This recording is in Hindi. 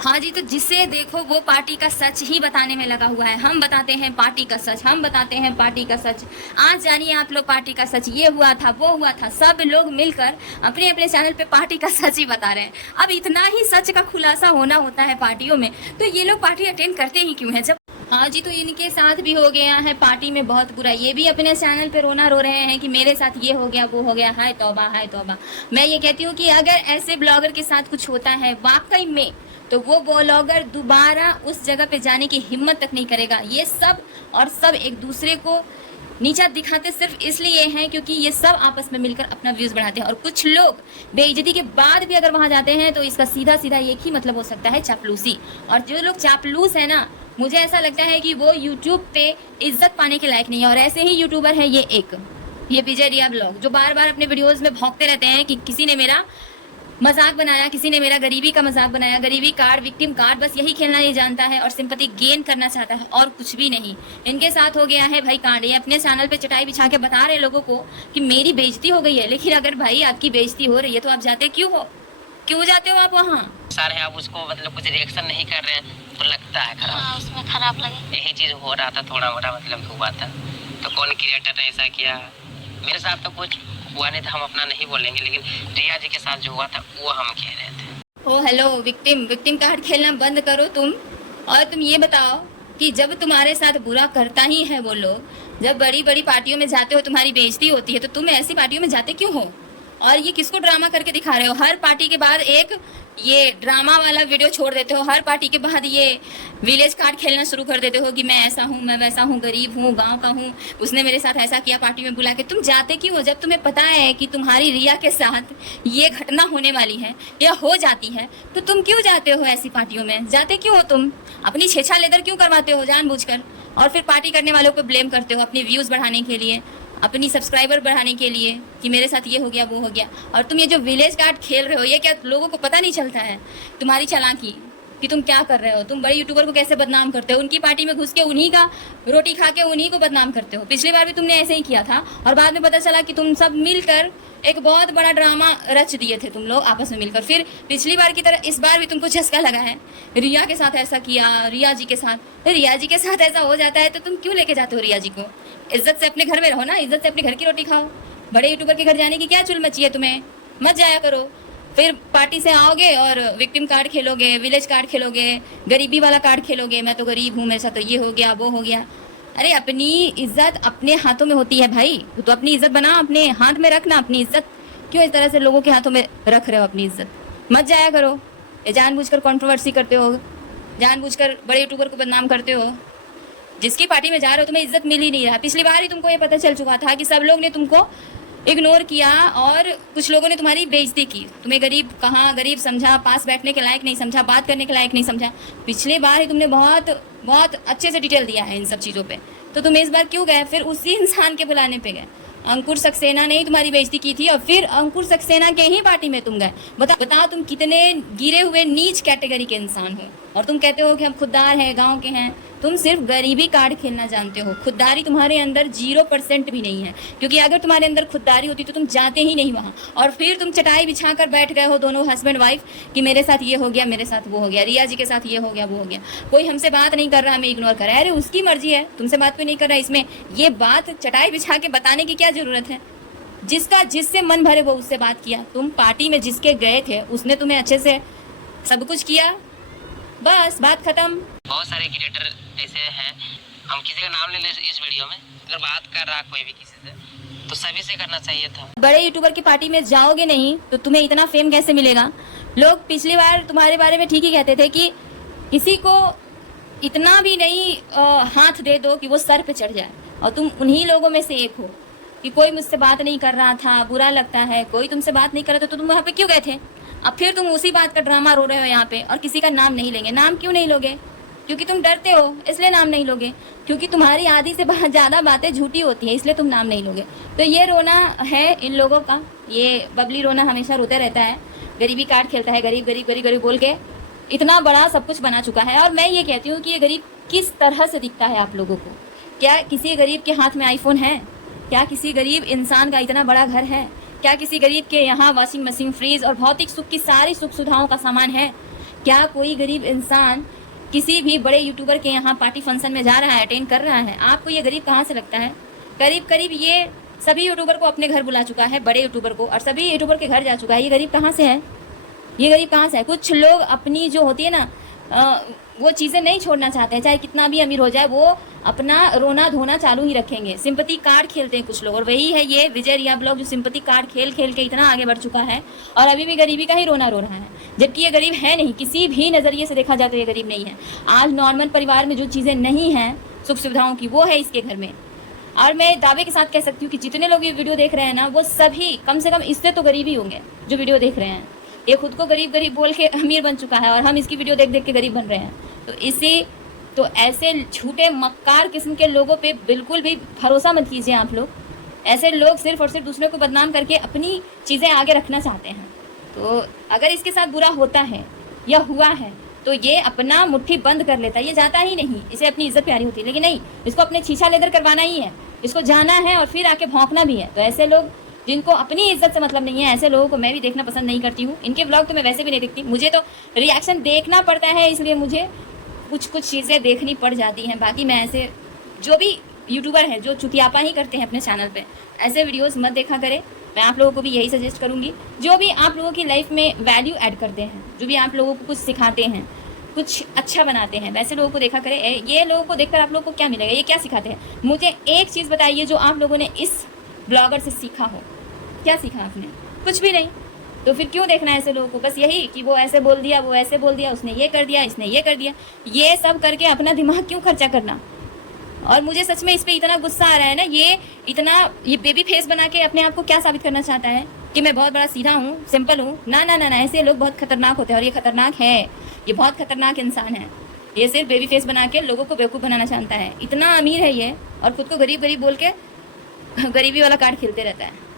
हाँ जी, तो जिसे देखो वो पार्टी का सच ही बताने में लगा हुआ है। हम बताते हैं पार्टी का सच, हम बताते हैं पार्टी का सच। आज जानिए आप लोग पार्टी का सच, ये हुआ था, वो हुआ था। सब लोग मिलकर अपने अपने चैनल पे पार्टी का सच ही बता रहे हैं। अब इतना ही सच का खुलासा होना होता है पार्टियों में, तो ये लोग पार्टी अटेंड करते ही क्यों है? जब हाँ जी, तो इनके साथ भी हो गया है पार्टी में बहुत बुरा। ये भी अपने चैनल पे रोना रो रहे हैं कि मेरे साथ ये हो गया, वो हो गया। हाय तौबा, हाय तौबा। मैं ये कहती हूँ कि अगर ऐसे ब्लॉगर के साथ कुछ होता है वाकई में, तो वो ब्लॉगर दोबारा उस जगह पे जाने की हिम्मत तक नहीं करेगा। ये सब और सब एक दूसरे को नीचा दिखाते सिर्फ इसलिए हैं क्योंकि ये सब आपस में मिलकर अपना व्यूज बढ़ाते हैं। और कुछ लोग बेइज्जती के बाद भी अगर वहां जाते हैं तो इसका सीधा सीधा एक ही मतलब हो सकता है, चापलूसी। और जो लोग चापलूस है ना, मुझे ऐसा लगता है कि वो यूट्यूब पे इज्जत पाने के लायक नहीं है। और ऐसे ही यूट्यूबर है ये विजय रिया ब्लॉग, जो बार बार अपने वीडियोज में भौंकते रहते हैं कि किसी ने मेरा मजाक बनाया, किसी ने मेरा गरीबी का मजाक बनाया, गरीबी कार्ड, विक्टिम कार्ड, बस यही खेलना ये जानता है और सिंपैथी गेन करना चाहता है और कुछ भी नहीं। इनके साथ हो गया है भाई कांड। ये अपने चैनल पे चटाई बिछा के बता रहे लोगों को कि मेरी बेइज्जती हो गई है। लेकिन अगर भाई आपकी बेइज्जती हो रही है तो आप जाते क्यों हो? क्यों जाते हो आप वहाँ? सारे आप उसको मतलब कुछ रिएक्शन नहीं कर रहे हैं तो लगता है खराब। हाँ, उसमें खराब लगे। यही चीज हो रहा था, थोड़ा मोटा मतलब हुआ था। तो कौन क्रिएटर ने ऐसा किया? मेरे साथ तो कुछ हुआ नहीं था, हम अपना नहीं बोलेंगे, लेकिन रिया जी के साथ जो हुआ था वो हम कह रहे थे। ओ हेलो विक्टिम कार्ड खेलना बंद करो तुम। और तुम ये बताओ कि जब तुम्हारे साथ बुरा करता ही है वो लोग, जब बड़ी बड़ी पार्टियों में जाते हो, तुम्हारी बेइज्जती होती है, तो तुम ऐसी पार्टियों में जाते क्यों हो? और ये किसको ड्रामा करके दिखा रहे हो? हर पार्टी के बाद एक ये ड्रामा वाला वीडियो छोड़ देते हो। हर पार्टी के बाद ये विलेज कार्ड खेलना शुरू कर देते हो कि मैं ऐसा हूँ, मैं वैसा हूँ, गरीब हूँ, गांव का हूँ, उसने मेरे साथ ऐसा किया पार्टी में बुला के। तुम जाते क्यों हो? जब तुम्हें पता है कि तुम्हारी रिया के साथ ये घटना होने वाली है या हो जाती है, तो तुम क्यों जाते हो ऐसी पार्टियों में? जाते क्यों हो तुम? अपनी छेछा लेदर क्यों करवाते हो जानबूझकर? और फिर पार्टी करने वालों को ब्लेम करते हो अपने व्यूज़ बढ़ाने के लिए, अपनी सब्सक्राइबर बढ़ाने के लिए कि मेरे साथ ये हो गया, वो हो गया। और तुम ये जो विलेज कार्ड खेल रहे हो, ये क्या लोगों को पता नहीं चलता है तुम्हारी चालाकी कि तुम क्या कर रहे हो? तुम बड़े यूट्यूबर को कैसे बदनाम करते हो? उनकी पार्टी में घुस के उन्हीं का रोटी खा के उन्हीं को बदनाम करते हो। पिछली बार भी तुमने ऐसे ही किया था और बाद में पता चला कि तुम सब मिलकर एक बहुत बड़ा ड्रामा रच दिए थे तुम लोग आपस में मिलकर। फिर पिछली बार की तरह इस बार भी तुमको चस्का लगा है, रिया के साथ ऐसा किया, रिया जी के साथ। तो रिया जी के साथ ऐसा हो जाता है तो तुम क्यों लेके जाते हो रिया जी को? इज्जत से अपने घर में रहो ना, इज्जत से अपने घर की रोटी खाओ। बड़े यूट्यूबर के घर जाने की क्या चुल मची है तुम्हें? मत जाया करो। फिर पार्टी से आओगे और विक्टिम कार्ड खेलोगे, विलेज कार्ड खेलोगे, गरीबी वाला कार्ड खेलोगे, मैं तो गरीब हूँ, मेरे साथ तो ये हो गया, वो हो गया। अरे अपनी इज्जत अपने हाथों में होती है भाई, तो अपनी इज्जत बना, अपने हाथ में रखना अपनी इज्जत। क्यों इस तरह से लोगों के हाथों में रख रहे हो अपनी इज्जत? मत जाया करो। ये जानबूझकर कंट्रोवर्सी करते हो, जानबूझकर बड़े यूट्यूबर को बदनाम करते हो। जिसकी पार्टी में जा रहे हो तुम्हें इज्जत मिल ही नहीं रहा। पिछली बार ही तुमको ये पता चल चुका था कि सब लोग ने तुमको इग्नोर किया और कुछ लोगों ने तुम्हारी बेइज्जती की। तुम्हें गरीब कहाँ गरीब समझा, पास बैठने के लायक नहीं समझा, बात करने के लायक नहीं समझा। पिछली बार ही तुमने बहुत बहुत अच्छे से डिटेल दिया है इन सब चीज़ों पे, तो तुम इस बार क्यों गए? फिर उसी इंसान के बुलाने पे गए। अंकुर सक्सेना ने ही तुम्हारी बेइज्जती की थी और फिर अंकुर सक्सेना के ही पार्टी में तुम गए। बताओ तुम कितने गिरे हुए नीच कैटेगरी के इंसान हो। और तुम कहते हो कि हम खुददार हैं, गांव के हैं। तुम सिर्फ गरीबी कार्ड खेलना जानते हो। खुददारी तुम्हारे अंदर 0% भी नहीं है, क्योंकि अगर तुम्हारे अंदर खुददारी होती तो तुम जाते ही नहीं वहाँ। और फिर तुम चटाई बिछा कर बैठ गए हो दोनों हस्बैंड वाइफ कि मेरे साथ ये हो गया, मेरे साथ वो हो गया, रिया जी के साथ ये हो गया, वो हो गया। कोई हमसे बात नहीं कर रहा, हमें इग्नोर कर रहा है। अरे उसकी मर्जी है, तुमसे बात कोई नहीं कर रहा है। इसमें ये बात चटाई बिछा के बताने की क्या जरूरत है? जिससे मन भरे वो उससे बात किया। तुम पार्टी में जिसके गए थे उसने तुम्हें अच्छे से सब कुछ किया, बस बात खत्म। बहुत सारे क्रिएटर ऐसे हैं, हम किसी का नाम ले ले इस वीडियो में, अगर बात कर रहा कोई भी किसी से तो सभी से करना चाहिए था। बड़े यूट्यूबर की पार्टी में जाओगे नहीं तो तुम्हें इतना फेम कैसे मिलेगा? लोग पिछली बार तुम्हारे बारे में ठीक ही कहते थे कि किसी को इतना भी नहीं हाथ दे दो कि वो सर पे चढ़ जाए, और तुम उन्हीं लोगों में से एक हो कि कोई मुझसे बात नहीं कर रहा था, बुरा लगता है, कोई तुमसे बात नहीं कर रहा था, तो तुम वहाँ पे क्यों गए थे? अब फिर तुम उसी बात का ड्रामा रो रहे हो यहाँ पे, और किसी का नाम नहीं लेंगे। नाम क्यों नहीं लोगे? क्योंकि तुम डरते हो, इसलिए नाम नहीं लोगे। क्योंकि तुम्हारी आधी से ज़्यादा बातें झूठी होती हैं, इसलिए तुम नाम नहीं लोगे। तो ये रोना है इन लोगों का, ये बबली रोना हमेशा रोते रहता है, गरीबी कार्ड खेलता है, गरीब गरीब गरीब गरीब बोल के इतना बड़ा सब कुछ बना चुका है। और मैं ये कहती हूँ कि ये गरीब किस तरह से दिखता है आप लोगों को? क्या किसी गरीब के हाथ में आईफोन है? क्या किसी गरीब इंसान का इतना बड़ा घर है? क्या किसी गरीब के यहाँ वॉशिंग मशीन, फ्रीज और भौतिक सुख की सारी सुख सुविधाओं का सामान है? क्या कोई गरीब इंसान किसी भी बड़े यूट्यूबर के यहाँ पार्टी फंक्शन में जा रहा है, अटेंड कर रहा है? आपको ये गरीब कहाँ से लगता है? करीब करीब ये सभी यूट्यूबर को अपने घर बुला चुका है, बड़े यूट्यूबर को, और सभी यूट्यूबर के घर जा चुका है। ये गरीब कहाँ से है? ये गरीब कहाँ से है? कुछ लोग अपनी जो होती है ना वो चीज़ें नहीं छोड़ना चाहते हैं, चाहे कितना भी अमीर हो जाए, वो अपना रोना धोना चालू ही रखेंगे। सिंपैथी कार्ड खेलते हैं कुछ लोग, और वही है ये विजय रिया ब्लॉग, जो सिंपैथी कार्ड खेल खेल के इतना आगे बढ़ चुका है और अभी भी गरीबी का ही रोना रो रहा है, जबकि ये गरीब है नहीं। किसी भी नज़रिए से देखा जाए तो ये गरीब नहीं है। आज नॉर्मल परिवार में जो चीज़ें नहीं हैं सुख सुविधाओं की, वो है इसके घर में। और मैं दावे के साथ कह सकती हूँ कि जितने लोग ये वीडियो देख रहे हैं ना, वो सभी कम से कम इससे तो गरीब ही होंगे जो वीडियो देख रहे हैं। ये खुद को गरीब गरीब बोल के अमीर बन चुका है और हम इसकी वीडियो देख देख के गरीब बन रहे हैं। तो ऐसे झूठे मक्कार किस्म के लोगों पे बिल्कुल भी भरोसा मत कीजिए आप लोग। ऐसे लोग सिर्फ और सिर्फ दूसरों को बदनाम करके अपनी चीज़ें आगे रखना चाहते हैं। तो अगर इसके साथ बुरा होता है या हुआ है तो ये अपना मुट्ठी बंद कर लेता है, ये जाता ही नहीं। इसे अपनी इज्जत प्यारी होती है, लेकिन नहीं, इसको अपने छीछा लेदर करवाना ही है, इसको जाना है और फिर आके भौंकना भी है। तो ऐसे लोग जिनको अपनी इज्जत से मतलब नहीं है, ऐसे लोगों को मैं भी देखना पसंद नहीं करती हूँ। इनके ब्लॉग तो मैं वैसे भी नहीं देखती, मुझे तो रिएक्शन देखना पड़ता है, इसलिए मुझे कुछ चीज़ें देखनी पड़ जाती हैं। बाकी मैं ऐसे जो भी यूट्यूबर हैं जो चुतियापा ही करते हैं अपने चैनल पे, ऐसे वीडियोस मत देखा करें। मैं आप लोगों को भी यही सजेस्ट करूँगी, जो भी आप लोगों की लाइफ में वैल्यू ऐड करते हैं, जो भी आप लोगों को कुछ सिखाते हैं, कुछ अच्छा बनाते हैं, वैसे लोगों को देखा करें। ये लोगों को देखकर आप लोगों को क्या मिलेगा, ये क्या सिखाते हैं? मुझे एक चीज़ बताइए जो आप लोगों ने इस ब्लॉगर से सीखा हो। क्या सीखा आपने? कुछ भी नहीं। तो फिर क्यों देखना है ऐसे लोगों को? बस यही कि वो ऐसे बोल दिया, वो ऐसे बोल दिया, उसने ये कर दिया, इसने ये कर दिया, ये सब करके अपना दिमाग क्यों खर्चा करना? और मुझे सच में इस पर इतना गुस्सा आ रहा है ना, ये बेबी फेस बना के अपने आप को क्या साबित करना चाहता है कि मैं बहुत बड़ा सीधा हूँ, सिंपल हूँ। ना ना ना ना, ऐसे लोग बहुत खतरनाक होते हैं और ये खतरनाक है, ये बहुत खतरनाक इंसान है। ये सिर्फ बेबी फेस बना के लोगों को बेवकूफ़ बनाना चाहता है। इतना अमीर है ये और खुद को गरीब गरीब बोल के गरीबी वाला कार्ड खेलते रहता है।